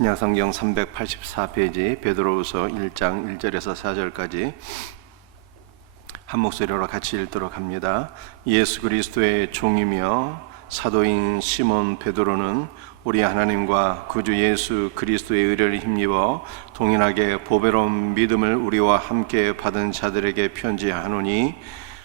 신약성경 384페이지 베드로후서 1장 1절에서 4절까지 한 목소리로 같이 읽도록 합니다. 예수 그리스도의 종이며 사도인 시몬 베드로는 우리 하나님과 구주 예수 그리스도의 의를 힘입어 동일하게 보배로운 믿음을 우리와 함께 받은 자들에게 편지하노니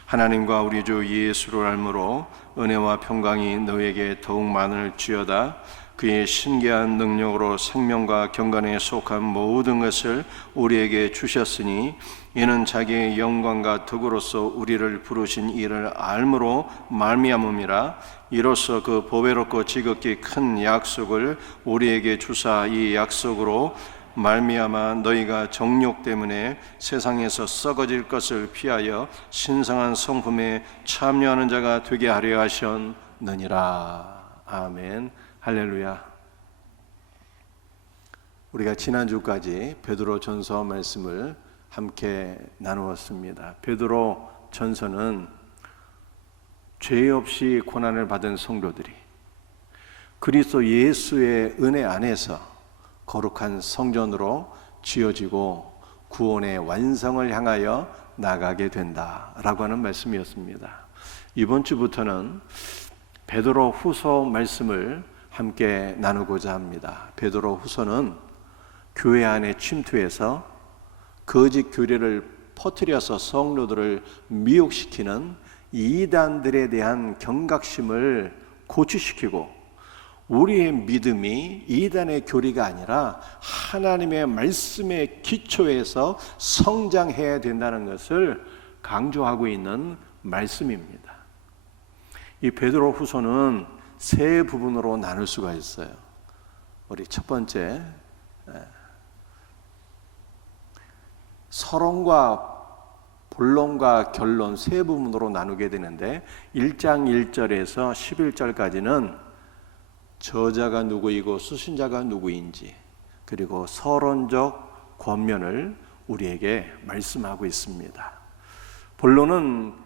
하나님과 우리 주 예수를 알므로 은혜와 평강이 너에게 더욱 많을지어다. 그의 신기한 능력으로 생명과 경건에 속한 모든 것을 우리에게 주셨으니 이는 자기의 영광과 덕으로서 우리를 부르신 이를 알므로 말미암음이라. 이로써 그 보배롭고 지극히 큰 약속을 우리에게 주사 이 약속으로 말미암아 너희가 정욕 때문에 세상에서 썩어질 것을 피하여 신성한 성품에 참여하는 자가 되게 하려 하셨느니라. 아멘. 할렐루야. 우리가 지난주까지 베드로 전서 말씀을 함께 나누었습니다. 베드로 전서는 죄 없이 고난을 받은 성도들이 그리스도 예수의 은혜 안에서 거룩한 성전으로 지어지고 구원의 완성을 향하여 나가게 된다라고 하는 말씀이었습니다. 이번 주부터는 베드로 후서 말씀을 함께 나누고자 합니다. 베드로 후서는 교회 안에 침투해서 거짓 교리를 퍼뜨려서 성도들을 미혹시키는 이단들에 대한 경각심을 고취시키고 우리의 믿음이 이단의 교리가 아니라 하나님의 말씀의 기초에서 성장해야 된다는 것을 강조하고 있는 말씀입니다. 이 베드로 후서는 세 부분으로 나눌 수가 있어요. 우리 첫 번째, 서론과 본론과 결론 세 부분으로 나누게 되는데 1장 1절에서 11절까지는 저자가 누구이고 수신자가 누구인지 그리고 서론적 권면을 우리에게 말씀하고 있습니다. 본론은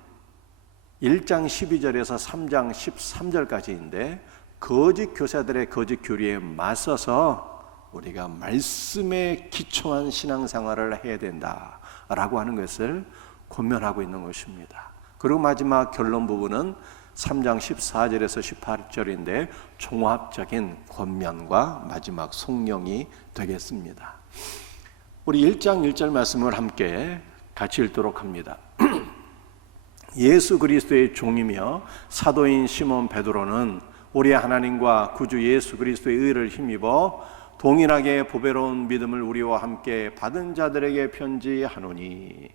1장 12절에서 3장 13절까지인데 거짓 교사들의 거짓 교리에 맞서서 우리가 말씀에 기초한 신앙생활을 해야 된다라고 하는 것을 권면하고 있는 것입니다. 그리고 마지막 결론 부분은 3장 14절에서 18절인데 종합적인 권면과 마지막 송령이 되겠습니다. 우리 1장 1절 말씀을 함께 같이 읽도록 합니다. 예수 그리스도의 종이며 사도인 시몬 베드로는 우리 하나님과 구주 예수 그리스도의 의를 힘입어 동일하게 보배로운 믿음을 우리와 함께 받은 자들에게 편지하노니.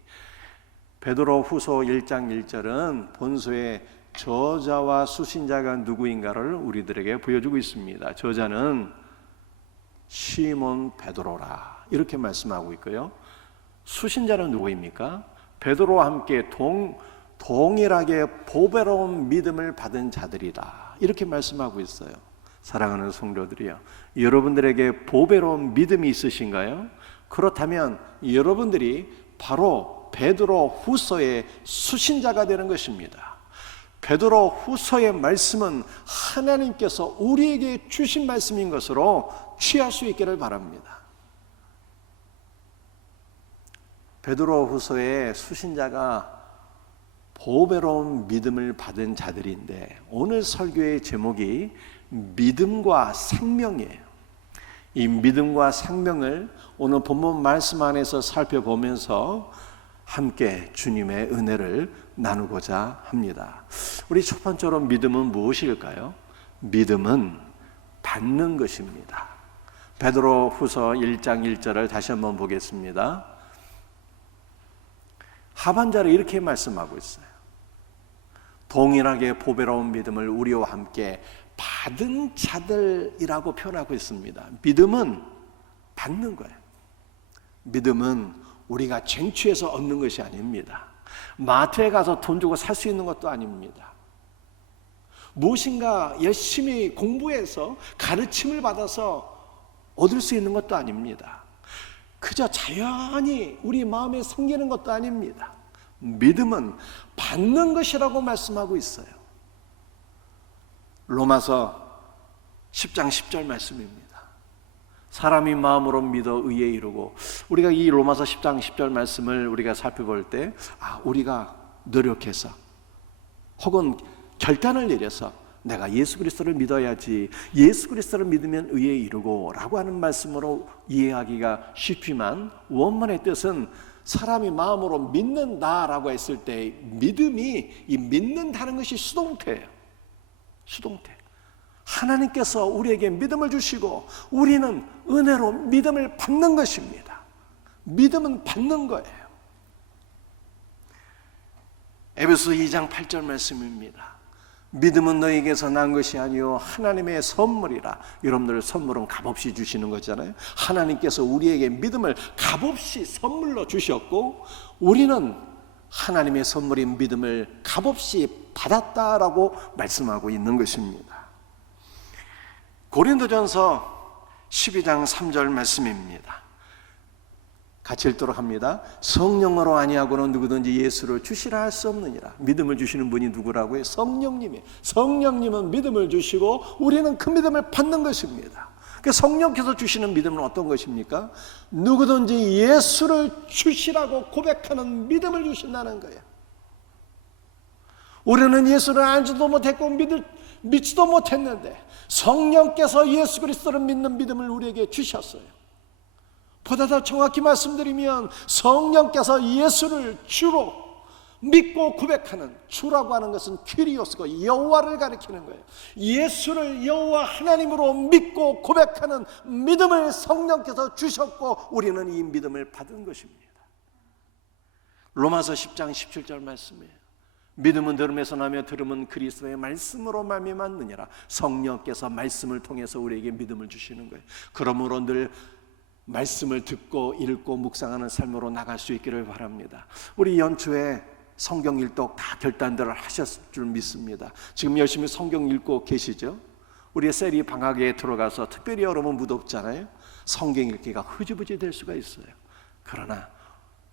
베드로 후서 1장 1절은 본서의 저자와 수신자가 누구인가를 우리들에게 보여주고 있습니다. 저자는 시몬 베드로라 이렇게 말씀하고 있고요. 수신자는 누구입니까? 베드로와 함께 동일하게 보배로운 믿음을 받은 자들이다 이렇게 말씀하고 있어요. 사랑하는 성도들이요, 여러분들에게 보배로운 믿음이 있으신가요? 그렇다면 여러분들이 바로 베드로 후서의 수신자가 되는 것입니다. 베드로 후서의 말씀은 하나님께서 우리에게 주신 말씀인 것으로 취할 수 있기를 바랍니다. 베드로 후서의 수신자가 보배로운 믿음을 받은 자들인데 오늘 설교의 제목이 믿음과 생명이에요. 이 믿음과 생명을 오늘 본문 말씀 안에서 살펴보면서 함께 주님의 은혜를 나누고자 합니다. 우리 첫 번째로 믿음은 무엇일까요? 믿음은 받는 것입니다. 베드로 후서 1장 1절을 다시 한번 보겠습니다. 하반절에 이렇게 말씀하고 있어요. 동일하게 보배로운 믿음을 우리와 함께 받은 자들이라고 표현하고 있습니다. 믿음은 받는 거예요. 믿음은 우리가 쟁취해서 얻는 것이 아닙니다. 마트에 가서 돈 주고 살 수 있는 것도 아닙니다. 무엇인가 열심히 공부해서 가르침을 받아서 얻을 수 있는 것도 아닙니다. 그저 자연히 우리 마음에 생기는 것도 아닙니다. 믿음은 받는 것이라고 말씀하고 있어요. 로마서 10장 10절 말씀입니다. 사람이 마음으로 믿어 의에 이르고, 우리가 이 로마서 10장 10절 말씀을 우리가 살펴볼 때 우리가 노력해서 혹은 결단을 내려서 내가 예수 그리스도를 믿어야지, 예수 그리스도를 믿으면 의에 이르고 라고 하는 말씀으로 이해하기가 쉽지만, 원문의 뜻은 사람이 마음으로 믿는다라고 했을 때 믿음이, 이 믿는다는 것이 수동태예요. 수동태. 하나님께서 우리에게 믿음을 주시고 우리는 은혜로 믿음을 받는 것입니다. 믿음은 받는 거예요. 에베소 2장 8절 말씀입니다. 믿음은 너에게서 난 것이 아니요 하나님의 선물이라. 여러분들 선물은 값없이 주시는 거잖아요. 하나님께서 우리에게 믿음을 값없이 선물로 주셨고, 우리는 하나님의 선물인 믿음을 값없이 받았다라고 말씀하고 있는 것입니다. 고린도전서 12장 3절 말씀입니다. 같이 읽도록 합니다. 성령으로 아니하고는 누구든지 예수를 주시라 할 수 없느니라. 믿음을 주시는 분이 누구라고요? 성령님이에요. 성령님은 믿음을 주시고 우리는 그 믿음을 받는 것입니다. 성령께서 주시는 믿음은 어떤 것입니까? 누구든지 예수를 주시라고 고백하는 믿음을 주신다는 거예요. 우리는 예수를 알지도 못했고 믿지도 못했는데 성령께서 예수 그리스도를 믿는 믿음을 우리에게 주셨어요. 보다 더 정확히 말씀드리면 성령께서 예수를 주로 믿고 고백하는, 주라고 하는 것은 퀴리오스고 여호와를 가리키는 거예요. 예수를 여호와 하나님으로 믿고 고백하는 믿음을 성령께서 주셨고 우리는 이 믿음을 받은 것입니다. 로마서 10장 17절 말씀이에요. 믿음은 들음에서 나며 들음은 그리스도의 말씀으로 말미암느니라. 성령께서 말씀을 통해서 우리에게 믿음을 주시는 거예요. 그러므로 늘 말씀을 듣고 읽고 묵상하는 삶으로 나갈 수 있기를 바랍니다. 우리 연초에 성경 일독 다 결단들을 하셨을 줄 믿습니다. 지금 열심히 성경 읽고 계시죠? 우리의 셀이 방학에 들어가서 특별히 여러분 무덥잖아요. 성경 읽기가 흐지부지 될 수가 있어요. 그러나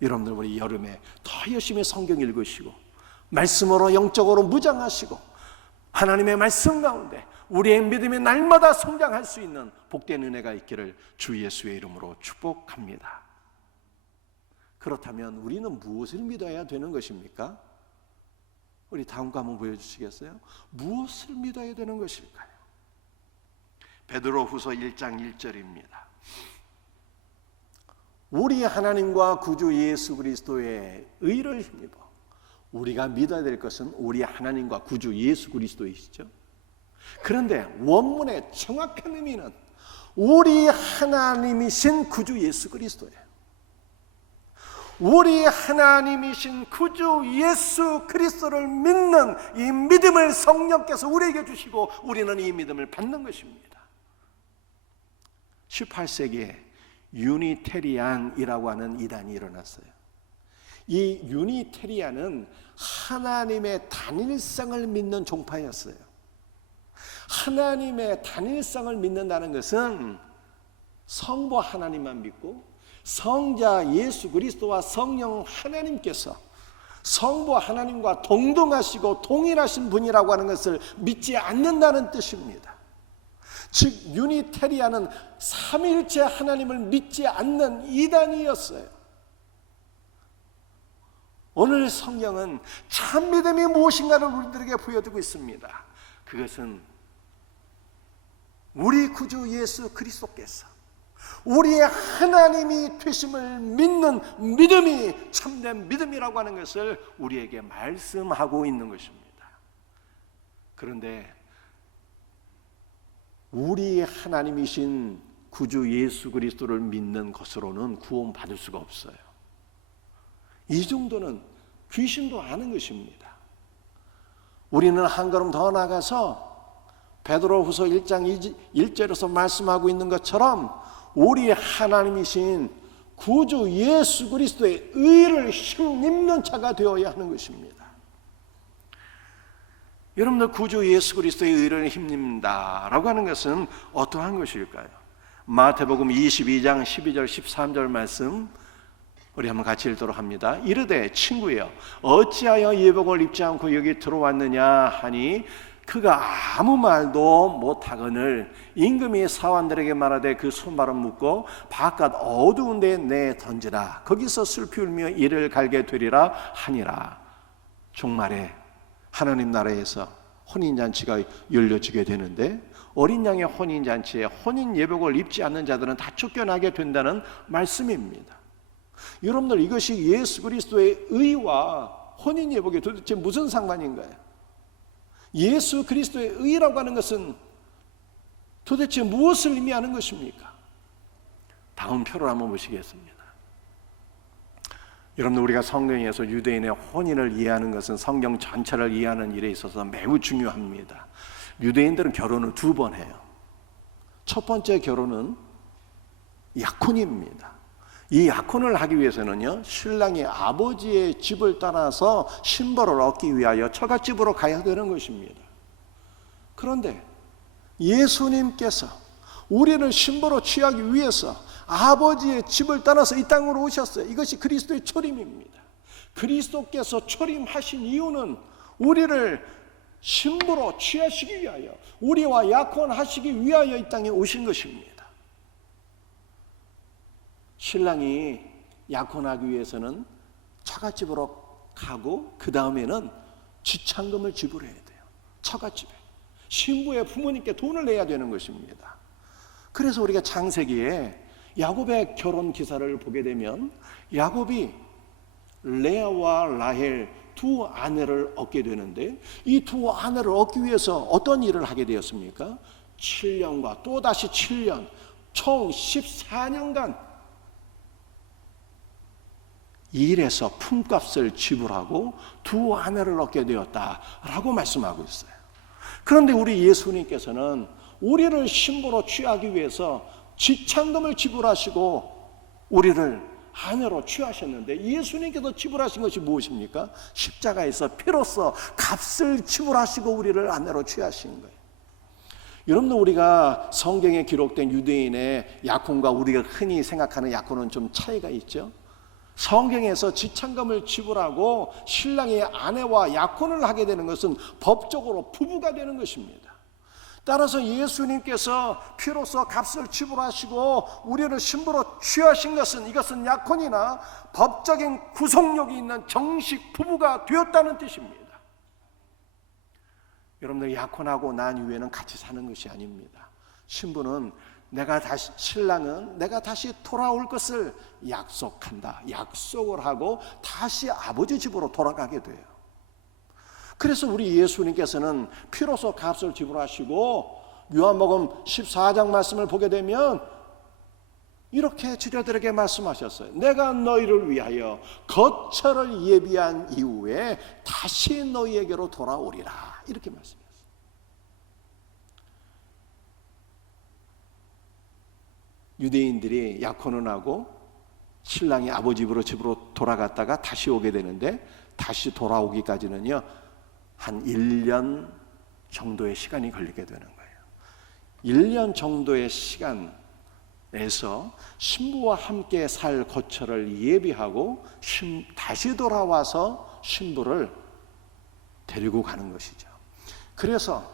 여러분들 우리 여름에 더 열심히 성경 읽으시고 말씀으로 영적으로 무장하시고 하나님의 말씀 가운데 우리의 믿음이 날마다 성장할 수 있는 복된 은혜가 있기를 주 예수의 이름으로 축복합니다. 그렇다면 우리는 무엇을 믿어야 되는 것입니까? 우리 다음 거 한번 보여주시겠어요? 무엇을 믿어야 되는 것일까요? 베드로후서 1장 1절입니다. 우리 하나님과 구주 예수 그리스도의 의를 힘입어. 우리가 믿어야 될 것은 우리 하나님과 구주 예수 그리스도이시죠. 그런데 원문의 정확한 의미는 우리 하나님이신 구주 예수 그리스도예요. 우리 하나님이신 구주 예수 그리스도를 믿는 이 믿음을 성령께서 우리에게 주시고 우리는 이 믿음을 받는 것입니다. 18세기에 유니테리안이라고 하는 이단이 일어났어요. 이 유니테리안은 하나님의 단일성을 믿는 종파였어요. 하나님의 단일성을 믿는다는 것은 성부 하나님만 믿고 성자 예수 그리스도와 성령 하나님께서 성부 하나님과 동등하시고 동일하신 분이라고 하는 것을 믿지 않는다는 뜻입니다. 즉 유니테리안은 삼위일체 하나님을 믿지 않는 이단이었어요. 오늘 성경은 참 믿음이 무엇인가를 우리들에게 보여주고 있습니다. 그것은 우리 구주 예수 그리스도께서 우리의 하나님이 되심을 믿는 믿음이 참된 믿음이라고 하는 것을 우리에게 말씀하고 있는 것입니다. 그런데 우리 하나님이신 구주 예수 그리스도를 믿는 것으로는 구원받을 수가 없어요. 이 정도는 귀신도 아는 것입니다. 우리는 한 걸음 더 나가서 베드로후서 1장 1절에서 말씀하고 있는 것처럼 우리 하나님이신 구주 예수 그리스도의 의를 힘입는 자가 되어야 하는 것입니다. 여러분들 구주 예수 그리스도의 의를 힘입는다라고 하는 것은 어떠한 것일까요? 마태복음 22장 12절 13절 말씀 우리 한번 같이 읽도록 합니다. 이르되 친구여 어찌하여 예복을 입지 않고 여기 들어왔느냐 하니 그가 아무 말도 못하거늘 임금이 사환들에게 말하되 그 손발을 묶고 바깥 어두운 데 내 던지라. 거기서 슬피 울며 이를 갈게 되리라 하니라. 종말에 하나님 나라에서 혼인잔치가 열려지게 되는데, 어린 양의 혼인잔치에 혼인 예복을 입지 않는 자들은 다 쫓겨나게 된다는 말씀입니다. 여러분들, 이것이 예수 그리스도의 의와 혼인 예복이 도대체 무슨 상관인가요? 예수 그리스도의 의라고 하는 것은 도대체 무엇을 의미하는 것입니까? 다음 표를 한번 보시겠습니다. 여러분들, 우리가 성경에서 유대인의 혼인을 이해하는 것은 성경 전체를 이해하는 일에 있어서 매우 중요합니다. 유대인들은 결혼을 2번 해요. 첫 번째 결혼은 약혼입니다. 이 약혼을 하기 위해서는요, 신랑이 아버지의 집을 따라서 신벌을 얻기 위하여 처갓집으로 가야 되는 것입니다. 그런데 예수님께서 우리를 신부로 취하기 위해서 아버지의 집을 떠나서 이 땅으로 오셨어요. 이것이 그리스도의 초림입니다. 그리스도께서 초림하신 이유는 우리를 신부로 취하시기 위하여, 우리와 약혼하시기 위하여 이 땅에 오신 것입니다. 신랑이 약혼하기 위해서는 처갓집으로 가고 그 다음에는 지참금을 지불해야 돼요. 처갓집에 신부의 부모님께 돈을 내야 되는 것입니다. 그래서 우리가 창세기에 야곱의 결혼 기사를 보게 되면 야곱이 레아와 라헬 2 아내를 얻게 되는데, 이 2 아내를 얻기 위해서 어떤 일을 하게 되었습니까? 7년과 또다시 7년, 총 14년간 일해서 품값을 지불하고 2 아내를 얻게 되었다라고 말씀하고 있어요. 그런데 우리 예수님께서는 우리를 신부로 취하기 위해서 지참금을 지불하시고 우리를 아내로 취하셨는데, 예수님께서 지불하신 것이 무엇입니까? 십자가에서 피로써 값을 지불하시고 우리를 아내로 취하신 거예요. 여러분들, 우리가 성경에 기록된 유대인의 약혼과 우리가 흔히 생각하는 약혼은 좀 차이가 있죠. 성경에서 지참금을 지불하고 신랑이 아내와 약혼을 하게 되는 것은 법적으로 부부가 되는 것입니다. 따라서 예수님께서 피로써 값을 지불하시고 우리를 신부로 취하신 것은, 이것은 약혼이나 법적인 구속력이 있는 정식 부부가 되었다는 뜻입니다. 여러분들, 약혼하고 난 이후에는 같이 사는 것이 아닙니다. 신부는 신랑은 내가 다시 돌아올 것을 약속한다. 약속을 하고 다시 아버지 집으로 돌아가게 돼요. 그래서 우리 예수님께서는 피로써 값을 지불하시고, 요한복음 14장 말씀을 보게 되면 이렇게 제자들에게 말씀하셨어요. 내가 너희를 위하여 거처를 예비한 이후에 다시 너희에게로 돌아오리라. 이렇게 말씀하셨어요. 유대인들이 약혼을 하고 신랑이 아버지 집으로 돌아갔다가 다시 오게 되는데, 다시 돌아오기까지는요 한 1년 정도의 시간이 걸리게 되는 거예요. 1년 정도의 시간에서 신부와 함께 살 거처를 예비하고 다시 돌아와서 신부를 데리고 가는 것이죠. 그래서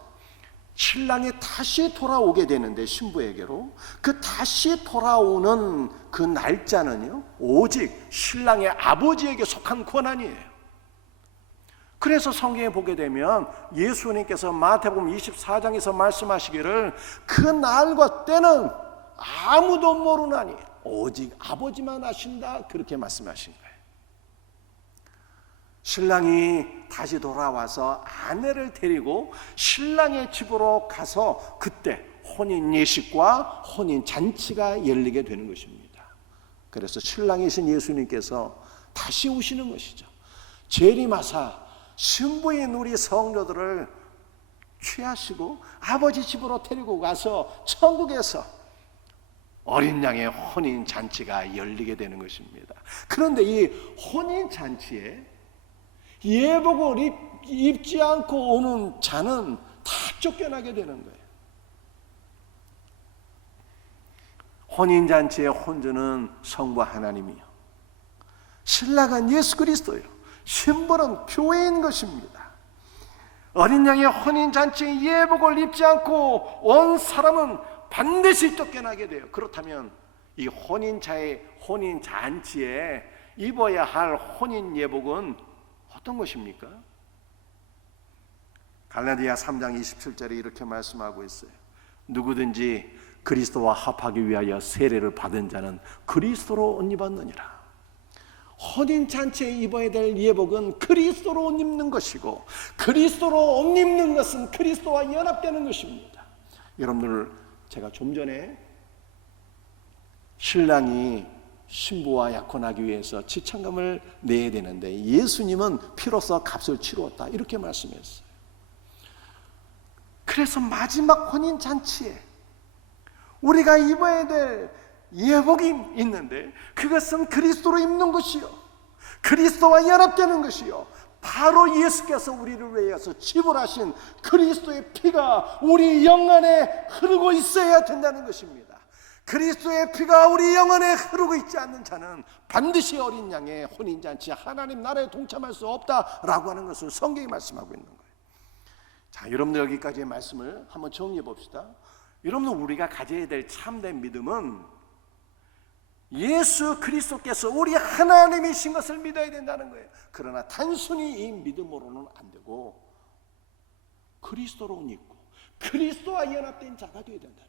신랑이 다시 돌아오게 되는데, 신부에게로 그 다시 돌아오는 그 날짜는요 오직 신랑의 아버지에게 속한 권한이에요. 그래서 성경에 보게 되면 예수님께서 마태복음 24장에서 말씀하시기를 그 날과 때는 아무도 모르나니 오직 아버지만 아신다, 그렇게 말씀하신 거예요. 신랑이 다시 돌아와서 아내를 데리고 신랑의 집으로 가서 그때 혼인 예식과 혼인 잔치가 열리게 되는 것입니다. 그래서 신랑이신 예수님께서 다시 오시는 것이죠. 재림하사 신부인 우리 성도들을 취하시고 아버지 집으로 데리고 가서 천국에서 어린 양의 혼인 잔치가 열리게 되는 것입니다. 그런데 이 혼인 잔치에 예복을 입지 않고 오는 자는 다 쫓겨나게 되는 거예요. 혼인 잔치의 혼주는 성부 하나님이요, 신랑은 예수 그리스도요, 신부는 교회인 것입니다. 어린 양의 혼인잔치의 예복을 입지 않고 온 사람은 반드시 쫓겨나게 돼요. 그렇다면 이 혼인잔치에 입어야 할 혼인 예복은 어떤 것입니까? 갈라디아 3장 27절에 이렇게 말씀하고 있어요. 누구든지 그리스도와 합하기 위하여 세례를 받은 자는 그리스도로 옷 입었느니라. 혼인잔치에 입어야 될 예복은 그리스도로 옷 입는 것이고, 그리스도로 옷 입는 것은 그리스도와 연합되는 것입니다. 여러분들, 제가 좀 전에 신랑이 신부와 약혼하기 위해서 지참금을 내야 되는데 예수님은 피로써 값을 치루었다, 이렇게 말씀했어요. 그래서 마지막 혼인잔치에 우리가 입어야 될 예복이 있는데, 그것은 그리스도로 입는 것이요, 그리스도와 연합되는 것이요, 바로 예수께서 우리를 위해서 지불하신 그리스도의 피가 우리 영안에 흐르고 있어야 된다는 것입니다. 그리스도의 피가 우리 영안에 흐르고 있지 않는 자는 반드시 어린 양의 혼인잔치, 하나님 나라에 동참할 수 없다라고 하는 것을 성경이 말씀하고 있는 거예요. 자, 여러분들, 여기까지의 말씀을 한번 정리해 봅시다. 여러분들, 우리가 가져야 될 참된 믿음은 예수 그리스도께서 우리 하나님이신 것을 믿어야 된다는 거예요. 그러나 단순히 이 믿음으로는 안 되고 그리스도로 믿고 그리스도와 연합된 자가 되어야 된다는 거예요.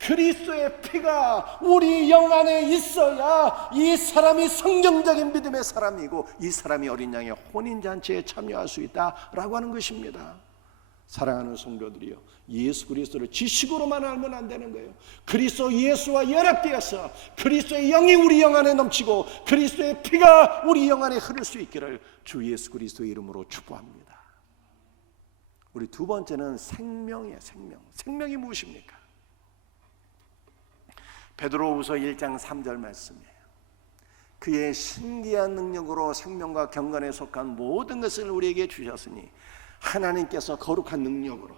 그리스도의 피가 우리 영 안에 있어야 이 사람이 성경적인 믿음의 사람이고, 이 사람이 어린 양의 혼인잔치에 참여할 수 있다라고 하는 것입니다. 사랑하는 성도들이요, 예수 그리스도를 지식으로만 알면 안 되는 거예요. 그리스도 예수와 연합되어서 그리스도의 영이 우리 영 안에 넘치고 그리스도의 피가 우리 영 안에 흐를 수 있기를 주 예수 그리스도의 이름으로 축복합니다. 우리 두 번째는 생명이에요. 생명이 무엇입니까? 베드로후서 1장 3절 말씀이에요. 그의 신기한 능력으로 생명과 경건에 속한 모든 것을 우리에게 주셨으니 하나님께서 거룩한 능력으로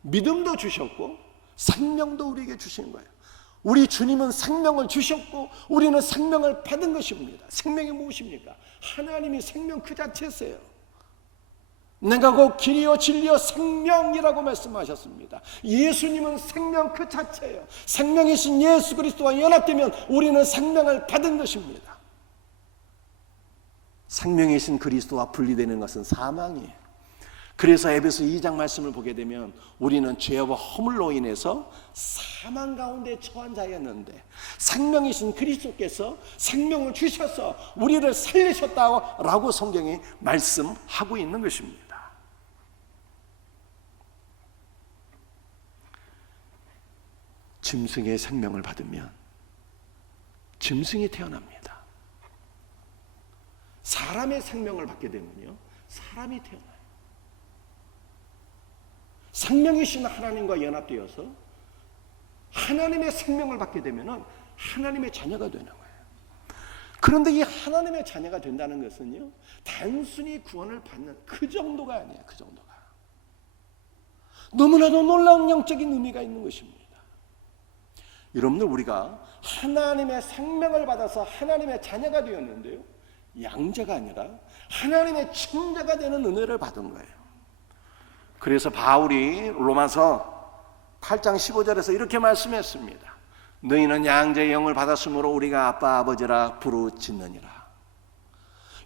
믿음도 주셨고 생명도 우리에게 주신 거예요. 우리 주님은 생명을 주셨고 우리는 생명을 받은 것입니다. 생명이 무엇입니까? 하나님이 생명 그 자체세요. 내가 곧 길이요 진리요 생명이라고 말씀하셨습니다. 예수님은 생명 그 자체예요. 생명이신 예수 그리스도와 연합되면 우리는 생명을 받은 것입니다. 생명이신 그리스도와 분리되는 것은 사망이에요. 그래서 에베소 2장 말씀을 보게 되면 우리는 죄와 허물로 인해서 사망 가운데 처한 자였는데 생명이신 그리스도께서 생명을 주셔서 우리를 살리셨다고 성경이 말씀하고 있는 것입니다. 짐승의 생명을 받으면 짐승이 태어납니다. 사람의 생명을 받게 되면요, 사람이 태어나요. 생명이신 하나님과 연합되어서 하나님의 생명을 받게 되면 하나님의 자녀가 되는 거예요. 그런데 이 하나님의 자녀가 된다는 것은요, 단순히 구원을 받는 그 정도가 아니에요. 그 정도가 너무나도 놀라운 영적인 의미가 있는 것입니다. 여러분들, 우리가 하나님의 생명을 받아서 하나님의 자녀가 되었는데요, 양자가 아니라 하나님의 친자가 되는 은혜를 받은 거예요. 그래서 바울이 로마서 8장 15절에서 이렇게 말씀했습니다. 너희는 양자의 영을 받았으므로 우리가 아빠 아버지라 부르짖느니라.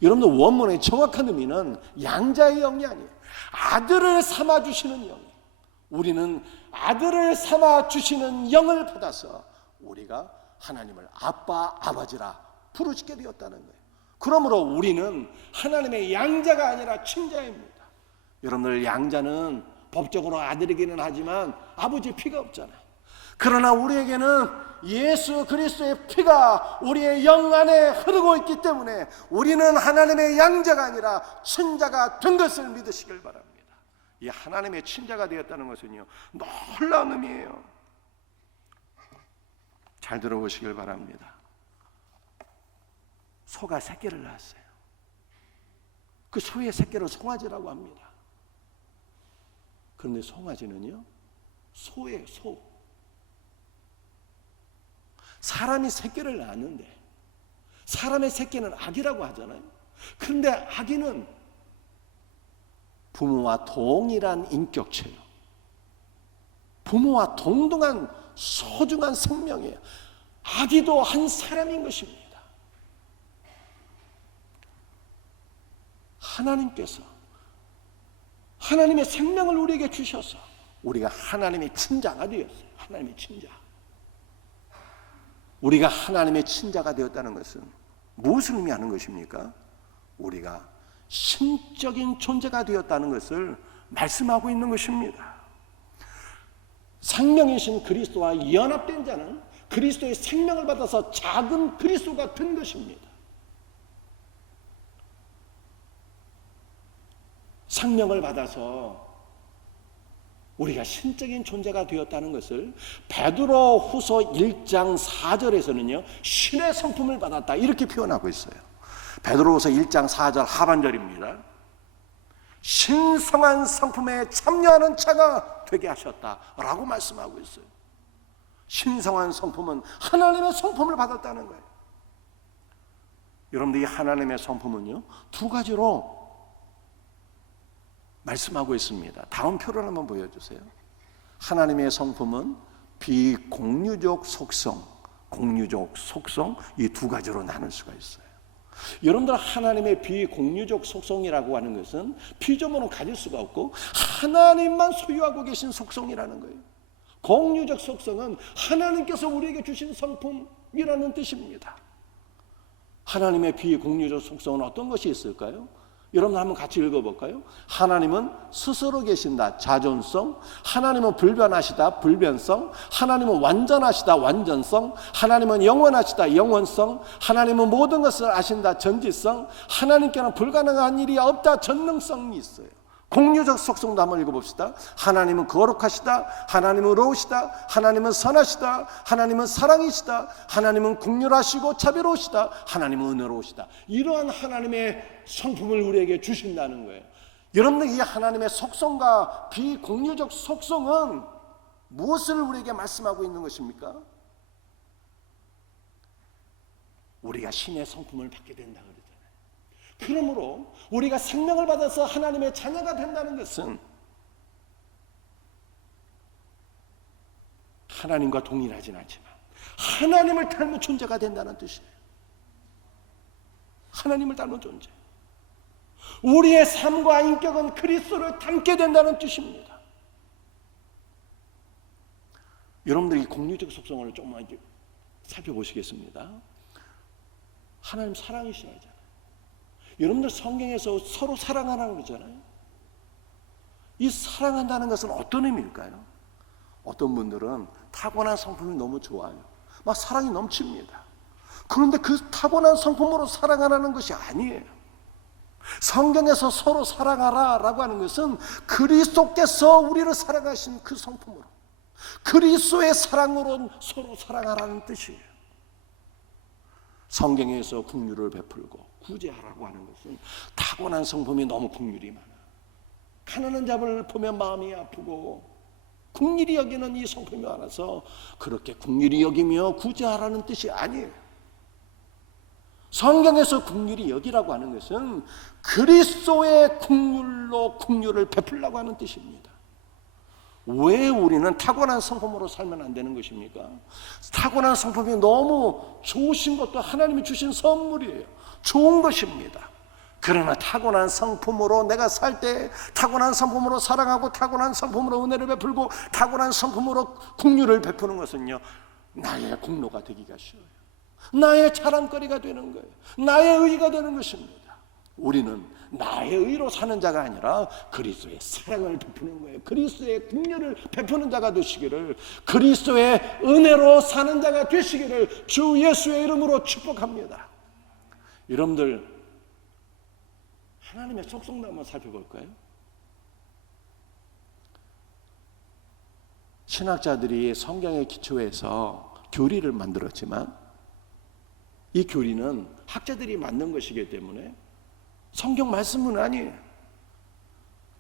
여러분들, 원문의 정확한 의미는 양자의 영이 아니에요. 아들을 삼아주시는 영이에요. 우리는 아들을 삼아주시는 영을 받아서 우리가 하나님을 아빠 아버지라 부르짖게 되었다는 거예요. 그러므로 우리는 하나님의 양자가 아니라 친자입니다. 여러분들, 양자는 법적으로 아들이기는 하지만 아버지의 피가 없잖아요. 그러나 우리에게는 예수 그리스도의 피가 우리의 영 안에 흐르고 있기 때문에 우리는 하나님의 양자가 아니라 친자가 된 것을 믿으시길 바랍니다. 이 하나님의 친자가 되었다는 것은요, 놀라운 의미예요. 잘 들어보시길 바랍니다. 소가 새끼를 낳았어요. 그 소의 새끼를 송아지라고 합니다. 그런데 송아지는요, 소예요, 소. 사람이 새끼를 낳았는데 사람의 새끼는 아기라고 하잖아요. 그런데 아기는 부모와 동일한 인격체요. 부모와 동등한 소중한 생명이에요. 아기도 한 사람인 것입니다. 하나님께서 하나님의 생명을 우리에게 주셔서 우리가 하나님의 친자가 되었어요. 하나님의 친자. 우리가 하나님의 친자가 되었다는 것은 무엇을 의미하는 것입니까? 우리가 신적인 존재가 되었다는 것을 말씀하고 있는 것입니다. 생명이신 그리스도와 연합된 자는 그리스도의 생명을 받아서 작은 그리스도가 된 것입니다. 생명을 받아서 우리가 신적인 존재가 되었다는 것을 베드로 후서 1장 4절에서는요 신의 성품을 받았다 이렇게 표현하고 있어요. 베드로 후서 1장 4절 하반절입니다. 신성한 성품에 참여하는 자가 되게 하셨다라고 말씀하고 있어요. 신성한 성품은 하나님의 성품을 받았다는 거예요. 여러분들 이 하나님의 성품은요 두 가지로 말씀하고 있습니다. 다음 표를 한번 보여주세요. 하나님의 성품은 비공유적 속성, 공유적 속성 이 두 가지로 나눌 수가 있어요. 여러분들 하나님의 비공유적 속성이라고 하는 것은 피조물은 가질 수가 없고 하나님만 소유하고 계신 속성이라는 거예요. 공유적 속성은 하나님께서 우리에게 주신 성품이라는 뜻입니다. 하나님의 비공유적 속성은 어떤 것이 있을까요? 여러분 한번 같이 읽어볼까요? 하나님은 스스로 계신다, 자존성. 하나님은 불변하시다, 불변성. 하나님은 완전하시다, 완전성. 하나님은 영원하시다, 영원성. 하나님은 모든 것을 아신다, 전지성. 하나님께는 불가능한 일이 없다, 전능성이 있어요. 공유적 속성도 한번 읽어봅시다. 하나님은 거룩하시다, 하나님은 의로우시다, 하나님은 선하시다, 하나님은 사랑이시다, 하나님은 긍휼하시고 자비로우시다, 하나님은 은혜로우시다. 이러한 하나님의 성품을 우리에게 주신다는 거예요. 여러분들 이 하나님의 속성과 비공유적 속성은 무엇을 우리에게 말씀하고 있는 것입니까? 우리가 신의 성품을 받게 된다 그러잖아요. 그러므로 우리가 생명을 받아서 하나님의 자녀가 된다는 것은 하나님과 동일하진 않지만 하나님을 닮은 존재가 된다는 뜻이에요. 하나님을 닮은 존재. 우리의 삶과 인격은 그리스도를 닮게 된다는 뜻입니다. 여러분들이 공유적 속성을 조금만 살펴보시겠습니다. 하나님 사랑이시라잖아요. 여러분들 성경에서 서로 사랑하라고 그러잖아요. 이 사랑한다는 것은 어떤 의미일까요? 어떤 분들은 타고난 성품이 너무 좋아요. 막 사랑이 넘칩니다. 그런데 그 타고난 성품으로 사랑하라는 것이 아니에요. 성경에서 서로 사랑하라라고 하는 것은 그리스도께서 우리를 사랑하신 그 성품으로, 그리스도의 사랑으로 서로 사랑하라는 뜻이에요. 성경에서 긍휼을 베풀고 구제하라고 하는 것은 타고난 성품이 너무 긍휼이 많아. 가난한 자를 보면 마음이 아프고 긍휼히 여기는 이 성품이 많아서 그렇게 긍휼히 여기며 구제하라는 뜻이 아니에요. 성경에서 긍휼히 여기라고 하는 것은 그리스도의 긍휼로 긍휼을 베풀라고 하는 뜻입니다. 왜 우리는 타고난 성품으로 살면 안 되는 것입니까? 타고난 성품이 너무 좋으신 것도 하나님이 주신 선물이에요. 좋은 것입니다. 그러나 타고난 성품으로 내가 살 때 타고난 성품으로 사랑하고 타고난 성품으로 은혜를 베풀고 타고난 성품으로 긍휼을 베푸는 것은요 나의 공로가 되기가 쉬워요. 나의 자랑거리가 되는 거예요. 나의 의의가 되는 것입니다. 우리는 나의 의로 사는 자가 아니라 그리스도의 사랑을 베푸는 거예요. 그리스도의 긍휼을 베푸는 자가 되시기를, 그리스도의 은혜로 사는 자가 되시기를 주 예수의 이름으로 축복합니다. 여러분들 하나님의 속성도 한번 살펴볼까요? 신학자들이 성경의 기초에서 교리를 만들었지만 이 교리는 학자들이 만든 것이기 때문에 성경 말씀은 아니에요.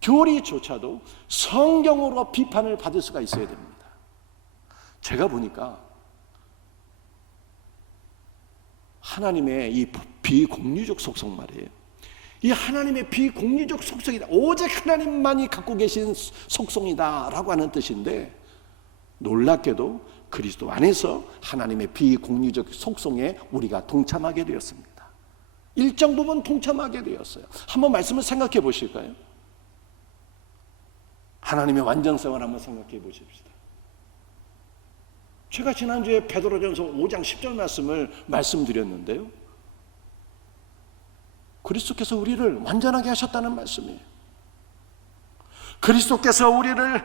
교리조차도 성경으로 비판을 받을 수가 있어야 됩니다. 제가 보니까 하나님의 이 비공유적 속성 말이에요. 이 하나님의 비공유적 속성이다. 오직 하나님만이 갖고 계신 속성이다라고 하는 뜻인데, 놀랍게도 그리스도 안에서 하나님의 비공유적 속성에 우리가 동참하게 되었습니다. 일정 부분 동참하게 되었어요. 한번 말씀을 생각해 보실까요? 하나님의 완전성을 한번 생각해 보십시다. 제가 지난주에 베드로전서 5장 10절 말씀을 말씀드렸는데요, 그리스도께서 우리를 완전하게 하셨다는 말씀이에요. 그리스도께서 우리를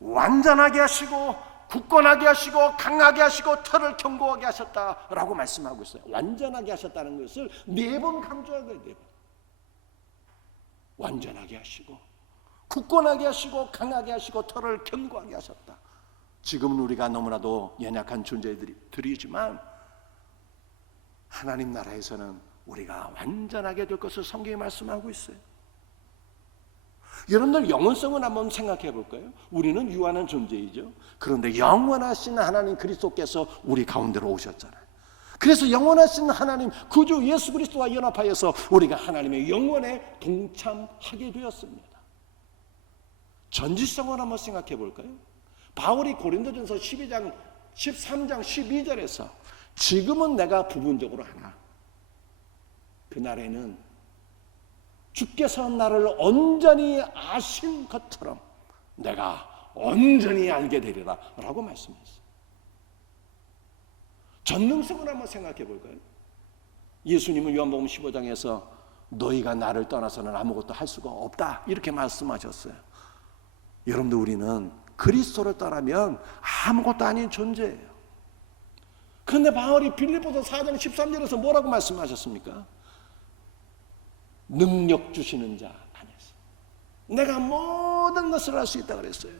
완전하게 하시고 굳건하게 하시고 강하게 하시고 털을 견고하게 하셨다라고 말씀하고 있어요. 완전하게 하셨다는 것을 4번 강조하게 돼요. 완전하게 하시고 굳건하게 하시고 강하게 하시고 털을 견고하게 하셨다. 지금은 우리가 너무나도 연약한 존재들이지만 하나님 나라에서는 우리가 완전하게 될 것을 성경이 말씀하고 있어요. 여러분들 영원성은 한번 생각해 볼까요? 우리는 유한한 존재이죠. 그런데 영원하신 하나님 그리스도께서 우리 가운데로 오셨잖아요. 그래서 영원하신 하나님 구주 예수 그리스도와 연합하여서 우리가 하나님의 영원에 동참하게 되었습니다. 전지성을 한번 생각해 볼까요? 바울이 고린도전서 13장 12절에서 지금은 내가 부분적으로 하나, 그날에는 주께서 나를 온전히 아신 것처럼 내가 온전히 알게 되리라 라고 말씀했어요. 전능성을 한번 생각해 볼까요? 예수님은 요한복음 15장에서 너희가 나를 떠나서는 아무것도 할 수가 없다 이렇게 말씀하셨어요. 여러분들, 우리는 그리스도를 떠나면 아무것도 아닌 존재예요. 그런데 바울이 빌립보서 4장 13절에서 뭐라고 말씀하셨습니까? 능력 주시는 자 안에서 내가 모든 것을 할 수 있다 그랬어요.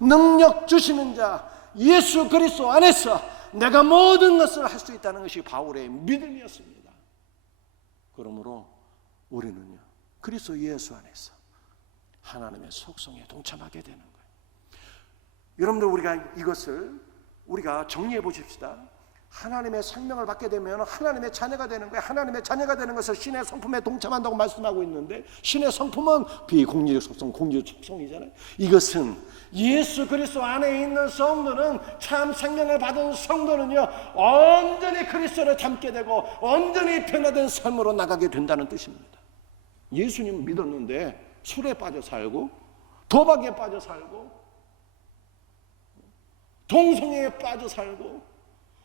능력 주시는 자 예수 그리스도 안에서 내가 모든 것을 할 수 있다는 것이 바울의 믿음이었습니다. 그러므로 우리는요, 그리스도 예수 안에서 하나님의 속성에 동참하게 되는 거예요. 여러분들, 우리가 정리해 보십시다. 하나님의 생명을 받게 되면 하나님의 자녀가 되는 거예요. 하나님의 자녀가 되는 것을 신의 성품에 동참한다고 말씀하고 있는데, 신의 성품은 비공유적 속성, 공유적 속성이잖아요. 이것은 예수 그리스도 안에 있는 성도는, 참 생명을 받은 성도는요, 온전히 그리스도를 닮게 되고 온전히 변화된 삶으로 나가게 된다는 뜻입니다. 예수님 믿었는데 술에 빠져 살고 도박에 빠져 살고 동성애에 빠져 살고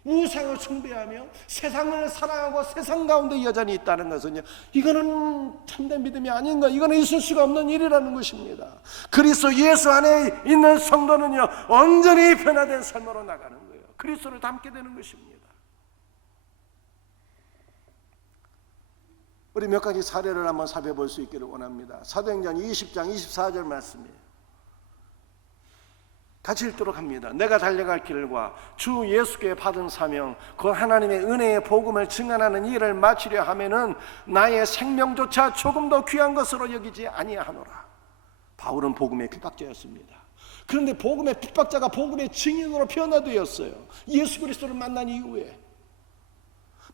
우상을 숭배하며 세상을 사랑하고 세상 가운데 여전히 있다는 것은요, 이거는 참된 믿음이 아닌가, 이거는 있을 수가 없는 일이라는 것입니다. 그리스도 예수 안에 있는 성도는요, 온전히 변화된 삶으로 나가는 거예요. 그리스도를 닮게 되는 것입니다. 우리 몇 가지 사례를 한번 살펴볼 수 있기를 원합니다. 사도행전 20장 24절 말씀이에요. 같이 읽도록 합니다. 내가 달려갈 길과 주 예수께 받은 사명, 그 하나님의 은혜의 복음을 증언하는 일을 마치려 하면은 나의 생명조차 조금 더 귀한 것으로 여기지 아니하노라. 바울은 복음의 핍박자였습니다. 그런데 복음의 핍박자가 복음의 증인으로 변화되었어요. 예수 그리스도를 만난 이후에.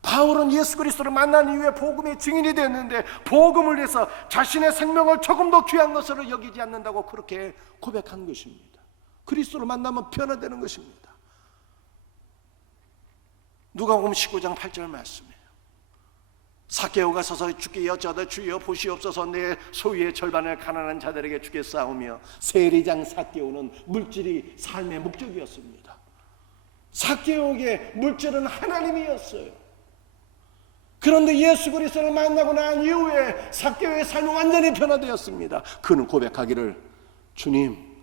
바울은 예수 그리스도를 만난 이후에 복음의 증인이 되었는데, 복음을 위해서 자신의 생명을 조금 더 귀한 것으로 여기지 않는다고 그렇게 고백한 것입니다. 그리스도를 만나면 변화되는 것입니다. 누가복음 19장 8절 말씀이에요. 삭개오가 서서 주께 여짜되 주여 보시옵소서, 내 소유의 절반을 가난한 자들에게 주겠사오며. 세리장 삭개오는 물질이 삶의 목적이었습니다. 삭개오에게 물질은 하나님이었어요. 그런데 예수 그리스도를 만나고 난 이후에 삭개오의 삶이 완전히 변화되었습니다. 그는 고백하기를, 주님,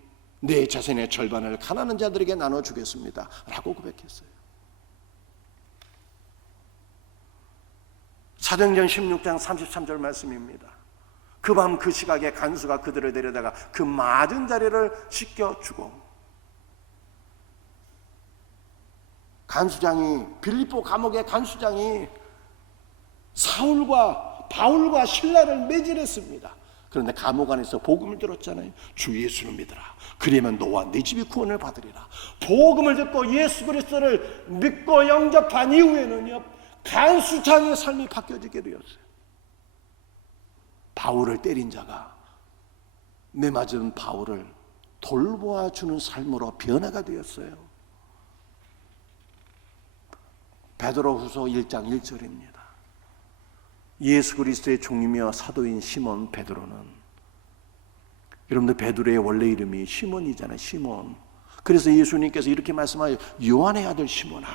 내 자신의 절반을 가난한 자들에게 나눠주겠습니다 라고 고백했어요. 사도행전 16장 33절 말씀입니다. 그 밤 그 시각에 간수가 그들을 데려다가 그 맞은 자리를 씻겨주고, 간수장이, 빌립보 감옥의 간수장이 바울과 실라를 매질했습니다. 그런데 감옥 안에서 복음을 들었잖아요. 주 예수를 믿으라. 그러면 너와 네 집이 구원을 받으리라. 복음을 듣고 예수 그리스도를 믿고 영접한 이후에는요, 간수장의 삶이 바뀌어지게 되었어요. 바울을 때린 자가 매맞은 바울을 돌보아주는 삶으로 변화가 되었어요. 베드로후서 1장 1절입니다. 예수 그리스도의 종이며 사도인 시몬 베드로는, 여러분들 베드로의 원래 이름이 시몬이잖아요. 시몬. 그래서 예수님께서 이렇게 말씀하여 요한의 아들 시몬아.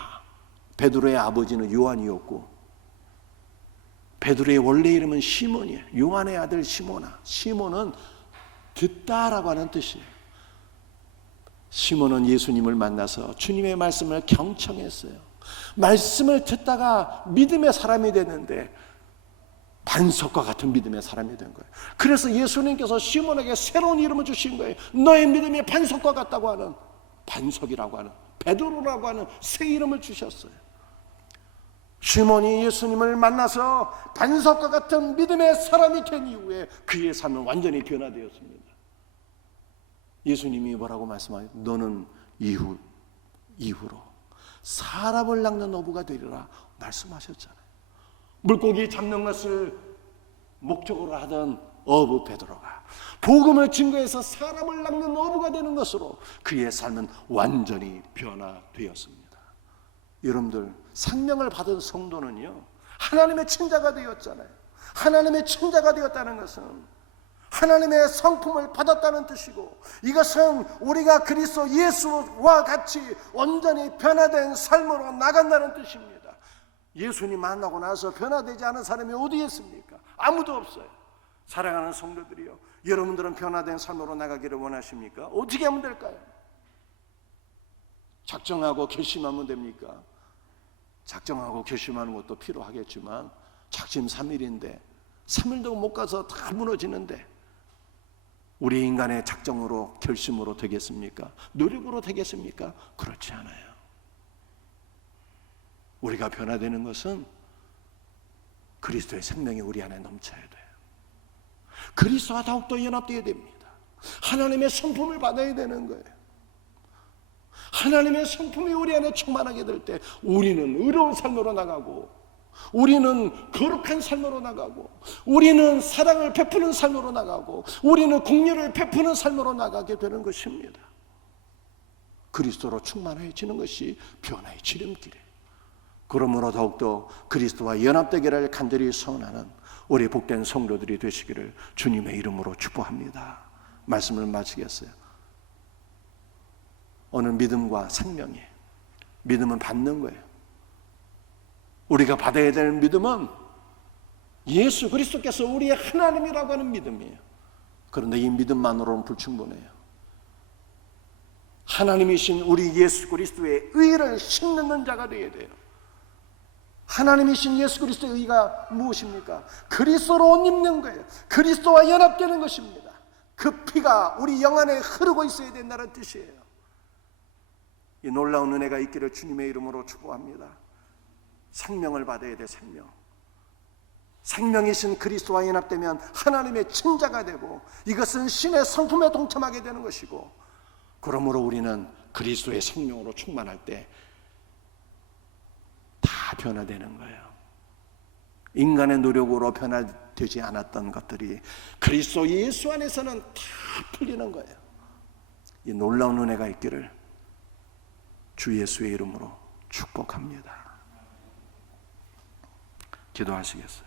베드로의 아버지는 요한이었고 베드로의 원래 이름은 시몬이에요. 요한의 아들 시몬아. 시몬은 듣다라고 하는 뜻이에요. 시몬은 예수님을 만나서 주님의 말씀을 경청했어요. 말씀을 듣다가 믿음의 사람이 됐는데 반석과 같은 믿음의 사람이 된 거예요. 그래서 예수님께서 시몬에게 새로운 이름을 주신 거예요. 너의 믿음이 반석과 같다고 하는, 반석이라고 하는, 베드로라고 하는 새 이름을 주셨어요. 시몬이 예수님을 만나서 반석과 같은 믿음의 사람이 된 이후에 그의 삶은 완전히 변화되었습니다. 예수님이 뭐라고 말씀하세요? 너는 이후로 사람을 낚는 어부가 되리라 말씀하셨잖아요. 물고기 잡는 것을 목적으로 하던 어부 베드로가 복음을 증거해서 사람을 낚는 어부가 되는 것으로 그의 삶은 완전히 변화되었습니다. 여러분들, 생명을 받은 성도는요, 하나님의 친자가 되었잖아요. 하나님의 친자가 되었다는 것은 하나님의 성품을 받았다는 뜻이고, 이것은 우리가 그리스도 예수와 같이 온전히 변화된 삶으로 나간다는 뜻입니다. 예수님 만나고 나서 변화되지 않은 사람이 어디 있습니까? 아무도 없어요. 사랑하는 성도들이요, 여러분들은 변화된 삶으로 나가기를 원하십니까? 어떻게 하면 될까요? 작정하고 결심하면 됩니까? 작정하고 결심하는 것도 필요하겠지만 작심 3일인데 3일도 못 가서 다 무너지는데 우리 인간의 작정으로 결심으로 되겠습니까? 노력으로 되겠습니까? 그렇지 않아요. 우리가 변화되는 것은 그리스도의 생명이 우리 안에 넘쳐야 돼요. 그리스도와 더욱더 연합되어야 됩니다. 하나님의 성품을 받아야 되는 거예요. 하나님의 성품이 우리 안에 충만하게 될 때 우리는 의로운 삶으로 나가고, 우리는 거룩한 삶으로 나가고, 우리는 사랑을 베푸는 삶으로 나가고, 우리는 긍휼을 베푸는 삶으로 나가게 되는 것입니다. 그리스도로 충만해지는 것이 변화의 지름길이에요. 그러므로 더욱더 그리스도와 연합되기를 간절히 소원하는 우리 복된 성도들이 되시기를 주님의 이름으로 축복합니다. 말씀을 마치겠어요. 오늘 믿음과 생명이에요. 믿음은 받는 거예요. 우리가 받아야 될 믿음은 예수 그리스도께서 우리의 하나님이라고 하는 믿음이에요. 그런데 이 믿음만으로는 불충분해요. 하나님이신 우리 예수 그리스도의 의를 신는 자가 되어야 돼요. 하나님이신 예수 그리스도의 의가 무엇입니까? 그리스도로 옷 입는 거예요. 그리스도와 연합되는 것입니다. 그 피가 우리 영 안에 흐르고 있어야 된다는 뜻이에요. 이 놀라운 은혜가 있기를 주님의 이름으로 축복합니다. 생명을 받아야 돼. 생명이신 그리스도와 연합되면 하나님의 친자가 되고, 이것은 신의 성품에 동참하게 되는 것이고, 그러므로 우리는 그리스도의 생명으로 충만할 때 다 변화되는 거예요. 인간의 노력으로 변화되지 않았던 것들이 그리스도 예수 안에서는 다 풀리는 거예요. 이 놀라운 은혜가 있기를 주 예수의 이름으로 축복합니다. 기도하시겠어요?